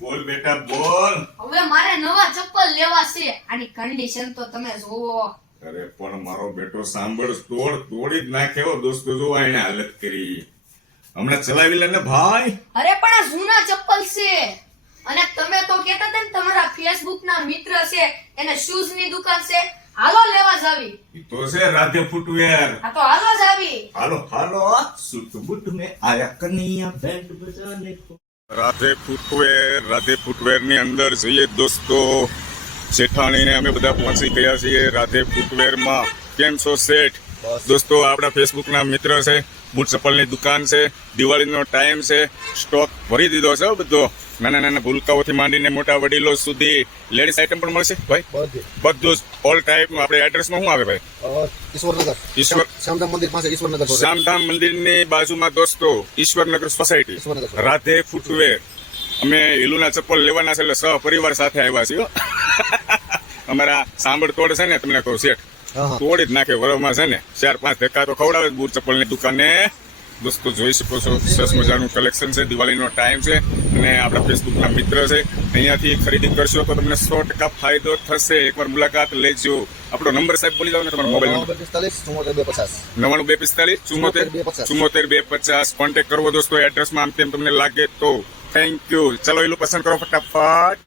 બોલ બેટા બોલ. હવે મારે નવા ચપ્પલ લેવા છે. આની કન્ડિશન તો તમે જોવો અરે પણ મારો બેટો સાંભળ તોડ તોડી જ નાખ્યો દોસ્તો. જો આને હાલત કરી. હમણાં ચલાવી લે ભાઈ. અરે પણ આ જૂના ચપ્પલ છે. અને તમે તો કહેતા હતા ને તમારા ફેસબુક ના મિત્ર છે એને શૂઝની દુકાન છે. હાલો લેવા જાવી. ઈ તો છે રાધે ફૂટવેર હા તો હાલો જાવી. હાલો હાલો. સુટ બુટ મે આયા કનૈયા બેન્ડ બજાને રાધે ફૂટવેર રાધે ફૂટવેરની અંદર જઈએ દોસ્તો. જેઠાણીને અમે બધા પહોંચી ગયા છીએ રાધે ફૂટવેરમાં કેમ છો, શેઠ? દોસ્તો આપણા ફેસબુકના મિત્ર છે બૂટ ચપ્પલની દુકાન છે દિવાળીનો ટાઈમ છે સ્ટોક ભરી દીધો છે બધો. નાના નાના ભૂલકાઓથી માંડીને મોટા વડીલો સુધી લેડીઝ આઈટમ પણ મળશે ભાઈ? બધું. ઓલ ટાઈપ આપણે એડ્રેસમાં શું આવે ભાઈ? ઈશ્વરનગર. ઈશ્વર શ્યામધામ મંદિર પાસે ઈશ્વરનગર રોડ. શ્યામધામ મંદિરની બાજુમાં દોસ્તો ઈશ્વરનગર સોસાયટી. રાધે ફૂટવેર અમે હિલુના ચપ્પલ લેવાના છે એટલે સહપરિવાર સાથે આવ્યા છીએ. અમારા સાંભળ તોડ છે ને તમને કહું શેઠ. તોડી જ નાખે વરોમાં છે ને ચાર પાંચ ધક્કા તો ખવડાવે જ બૂટ ચપ્પલની દુકાને. દોસ્તો જોઈ શકો છો સરસ મજાનું કલેક્શન છે દિવાળીનો ટાઈમ છે અને આપણા ફેસબુકના મિત્ર છે. અહીંયાથી ખરીદી કરશો તો તમને સો ટકા ફાયદો થશે. એકવાર મુલાકાત લેજો. આપણો નંબર સાહેબ બોલી જાવ ને તમારો મોબાઈલ નંબર. નવ બે નવાણું બે પિસ્તાલીસ ચુમ્મોતેર ચુમોતેર ચુમ્મોતેર બે પચાસ કોન્ટેક્ટ કરવો દોસ્તો એડ્રેસમાં આમ તેમ તમને લાગે તો. થેન્ક યુ ચલો એલું પસંદ કરો ફટાફટ.